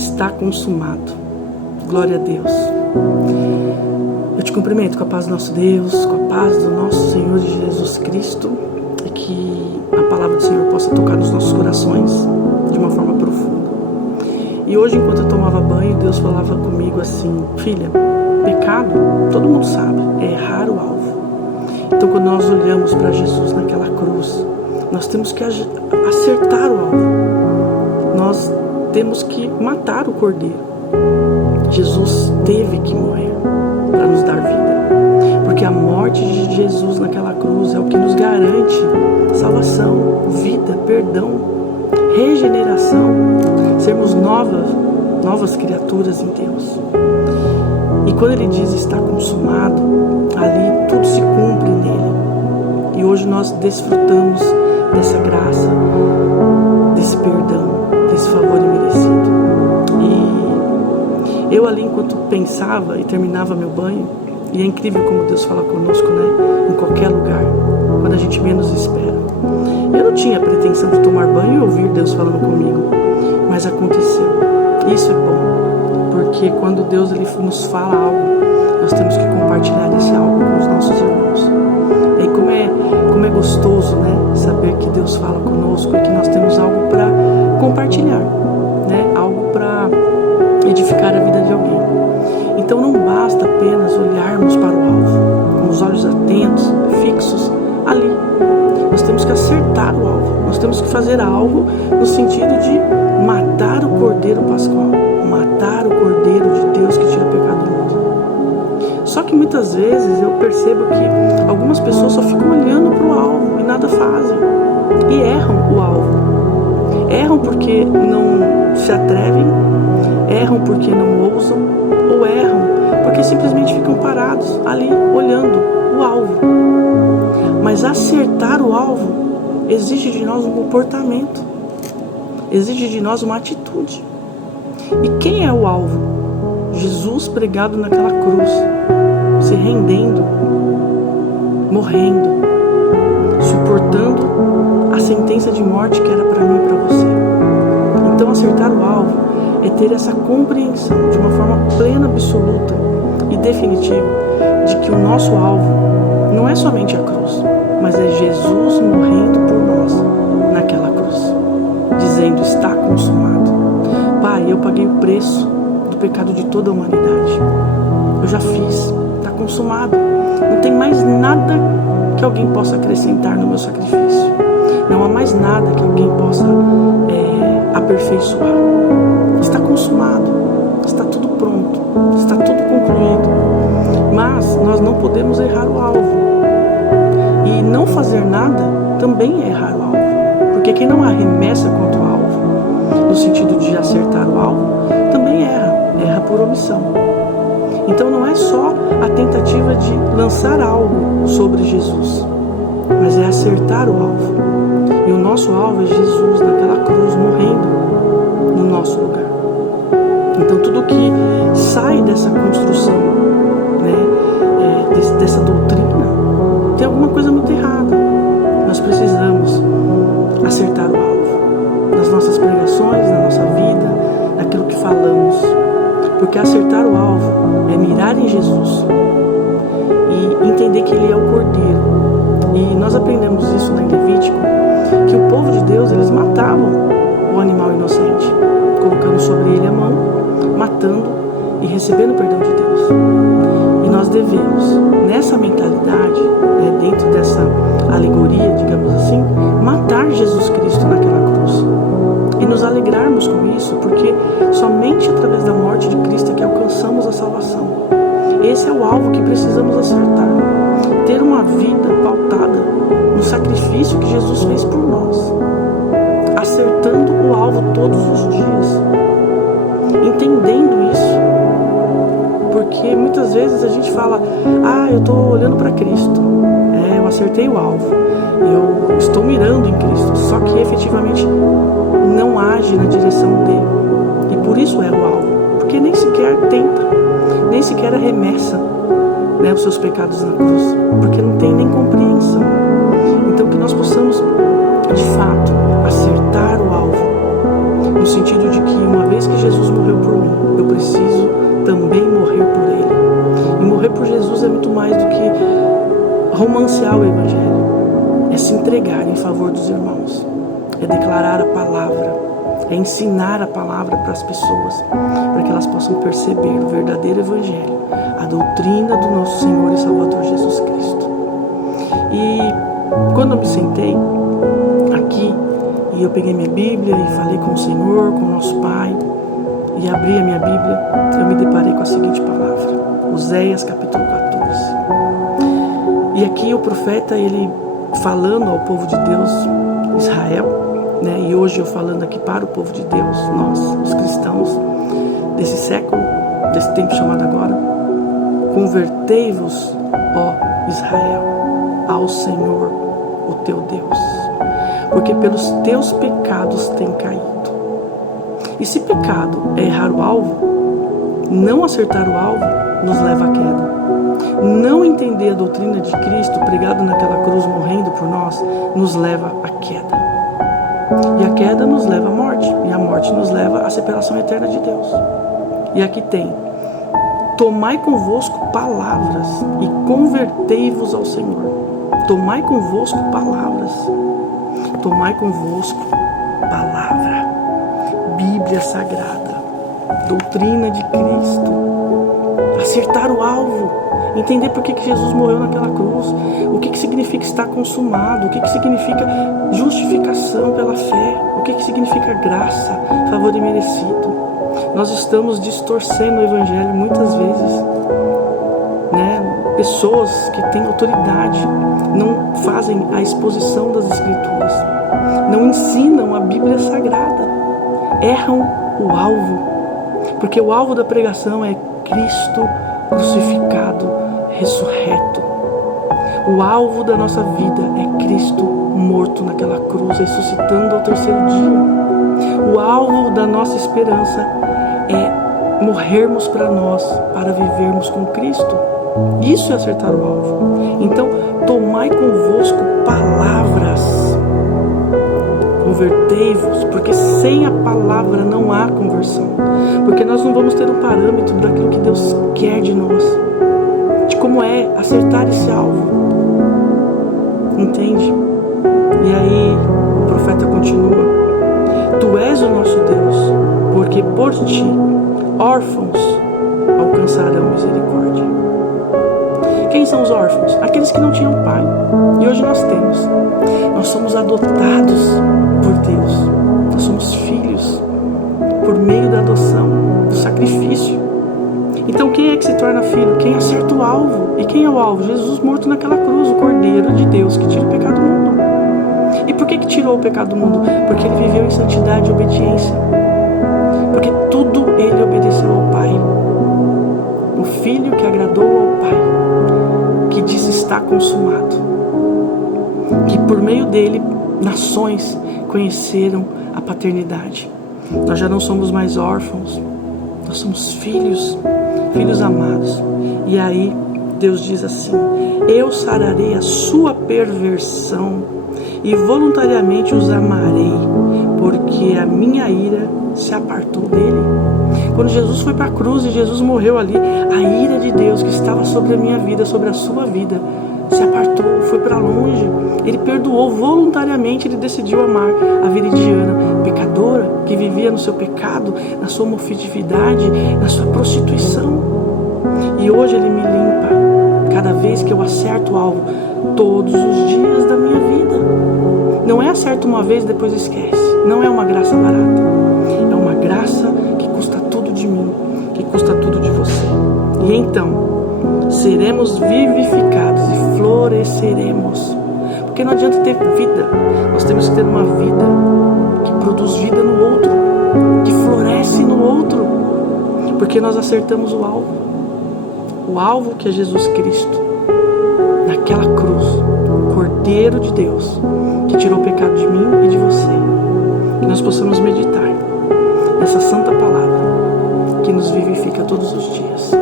está consumado. Glória a Deus. Eu te cumprimento com a paz do nosso Deus, com a paz do nosso Senhor Jesus Cristo, e que a palavra do Senhor possa tocar nos nossos corações de uma forma profunda. E hoje, enquanto eu tomava banho, Deus falava comigo assim: filha, pecado, todo mundo sabe, é errar o alvo. Então, quando nós olhamos para Jesus naquela cruz, nós temos que acertar o alvo. Nós temos que matar o cordeiro. Jesus teve que morrer para nos dar vida, porque a morte de Jesus naquela cruz é o que nos garante salvação, vida, perdão, regeneração, sermos novas criaturas em Deus. E quando Ele diz está consumado, ali tudo se cumpre nele. E hoje nós desfrutamos dessa graça, desse perdão, desse favor imerecido. E eu ali, enquanto pensava e terminava meu banho, e é incrível como Deus fala conosco, né? Em qualquer lugar, quando a gente menos espera. Eu não tinha pretensão de tomar banho e ouvir Deus falando comigo, mas aconteceu. Isso é bom, porque quando Deus ele nos fala algo, nós temos que compartilhar esse algo com os nossos irmãos. E como é gostoso, né? Saber que Deus fala conosco e que nós temos algo para compartilhar, né? Algo para edificar a vida de alguém. Então não basta apenas olharmos para o alvo, com os olhos atentos, fixos ali. Nós temos que acertar o alvo. Nós temos que fazer algo no sentido de matar o cordeiro pascual, matar o cordeiro de Deus que tira o pecado do mundo. Só que muitas vezes eu percebo que algumas pessoas só ficam olhando para o alvo e nada fazem. E erram o alvo. Erram porque não se atrevem, erram porque não ousam, ou erram porque simplesmente ficam parados ali olhando o alvo. Mas acertar o alvo exige de nós um comportamento, exige de nós uma atitude. E quem é o alvo? Jesus pregado naquela cruz, se rendendo, morrendo, suportando a sentença de morte que era para mim e para você. Então acertar o alvo é ter essa compreensão de uma forma plena, absoluta e definitiva de que o nosso alvo não é somente a cruz, mas é Jesus morrendo por nós naquela cruz, dizendo está consumado. Pai, eu paguei o preço do pecado de toda a humanidade. Eu já fiz, está consumado. Não tem mais nada que alguém possa acrescentar no meu sacrifício. Não há mais nada que alguém possa aperfeiçoar. Está consumado, está tudo pronto, está tudo concluído. Mas nós não podemos errar o alvo. E não fazer nada também é errar o alvo. Porque quem não arremessa contra o alvo, no sentido de acertar o alvo, também erra por omissão. Então não é só a tentativa de lançar algo sobre Jesus, mas é acertar o alvo. E o nosso alvo é Jesus naquela cruz morrendo no nosso lugar. Então tudo que sai dessa construção, né, dessa doutrina, tem alguma coisa muito errada. Nós precisamos acertar o alvo nas nossas pregações, na nossa vida, naquilo que falamos. Porque acertar o alvo é mirar em Jesus e entender que Ele é o Cordeiro. E nós aprendemos isso em Levítico, que o povo de Deus, eles matavam o animal inocente, colocando sobre ele a mão, matando e recebendo o perdão de Deus. E nós devemos, nessa mentalidade, dentro dessa alegoria, digamos assim, matar Jesus Cristo naquela cruz. E nos alegrarmos com isso, porque somente através da morte de Cristo é que alcançamos a salvação. Esse é o alvo que precisamos acertar. Ter uma vida pautada no sacrifício que Jesus fez por nós. Acertando o alvo todos os dias. Entendendo isso. Porque muitas vezes a gente fala, eu estou olhando para Cristo. Eu acertei o alvo. Eu estou mirando em Cristo. Só que efetivamente não age na direção dele. E por isso é o alvo. Porque nem sequer tenta, nem sequer arremessa, os seus pecados na cruz. Porque não tem nem compreensão. Então que nós possamos, de fato, acertar o alvo. No sentido de que uma vez que Jesus morreu por mim, eu preciso também morrer por Ele. E morrer por Jesus é muito mais do que romancear o Evangelho. É se entregar em favor dos irmãos. É declarar a palavra. É ensinar a palavra para as pessoas, para que elas possam perceber o verdadeiro Evangelho, a doutrina do nosso Senhor e Salvador Jesus Cristo. E quando eu me sentei aqui, e eu peguei minha Bíblia e falei com o Senhor, com o nosso Pai, e abri a minha Bíblia, eu me deparei com a seguinte palavra, Oséias capítulo 14. E aqui o profeta, ele falando ao povo de Deus, Israel, né? E hoje eu falando aqui para o povo de Deus, nós, os cristãos desse século, desse tempo chamado agora, convertei-vos, ó Israel, ao Senhor, o teu Deus, porque pelos teus pecados tem caído. E se pecado é errar o alvo, não acertar o alvo nos leva à queda. Não entender a doutrina de Cristo pregado naquela cruz morrendo por nós nos leva à queda. E a queda nos leva à morte, e a morte nos leva à separação eterna de Deus. E aqui tem: tomai convosco palavras e convertei-vos ao Senhor. Tomai convosco palavras. Tomai convosco palavra. Bíblia Sagrada. Doutrina de Cristo. Acertar o alvo. Entender por que Jesus morreu naquela cruz. O que significa estar consumado. O que significa justificação pela fé. O que significa graça, favor imerecido. Nós estamos distorcendo o Evangelho muitas vezes, né? Pessoas que têm autoridade não fazem a exposição das Escrituras, não ensinam a Bíblia Sagrada, erram o alvo, porque o alvo da pregação é Cristo crucificado, ressurreto. O alvo da nossa vida é Cristo morto naquela cruz, ressuscitando ao terceiro dia. O alvo da nossa esperança é morrermos para nós, para vivermos com Cristo. Isso é acertar o alvo. Então, tomai convosco palavras. Convertei-vos, porque sem a palavra não há conversão. Porque nós não vamos ter um parâmetro daquilo que Deus quer de nós, de como é acertar esse alvo. Entende? E aí o profeta continua: Tu és o nosso Deus, porque por ti órfãos alcançarão misericórdia. Quem são os órfãos? Aqueles que não tinham pai. E hoje nós temos. Nós somos adotados por Deus. Nós somos filhos por meio da adoção, do sacrifício. Então quem é que se torna filho? Quem acerta o alvo. E quem é o alvo? Jesus morto naquela cruz, o Cordeiro de Deus que tira o pecado do mundo. E por que tirou o pecado do mundo? Porque ele viveu em santidade e obediência. Porque tudo ele obedeceu ao Pai. O Filho que agradou ao Pai, que disse está consumado. Que por meio dele, nações conheceram a paternidade. Nós já não somos mais órfãos, nós somos filhos, filhos amados. E aí Deus diz assim: eu sararei a sua perversão e voluntariamente os amarei, porque a minha ira se apartou dele. Quando Jesus foi para a cruz e Jesus morreu ali, a ira de Deus que estava sobre a minha vida, sobre a sua vida, se apartou, foi para longe. Ele perdoou voluntariamente, ele decidiu amar a veridiana pecadora, que vivia no seu pecado, na sua homofetividade, na sua prostituição. E hoje ele me limpa cada vez que eu acerto o alvo, todos os dias da minha vida. Não é acerto uma vez e depois esquece. Não é uma graça barata. É uma graça que custa tudo de mim, que custa tudo de você. E então seremos vivificados e floresceremos. Porque não adianta ter vida, nós temos que ter uma vida que produz vida no outro, que floresce no outro, porque nós acertamos o alvo que é Jesus Cristo, naquela cruz, o Cordeiro de Deus, que tirou o pecado de mim e de você. Que nós possamos meditar nessa santa palavra que nos vivifica todos os dias.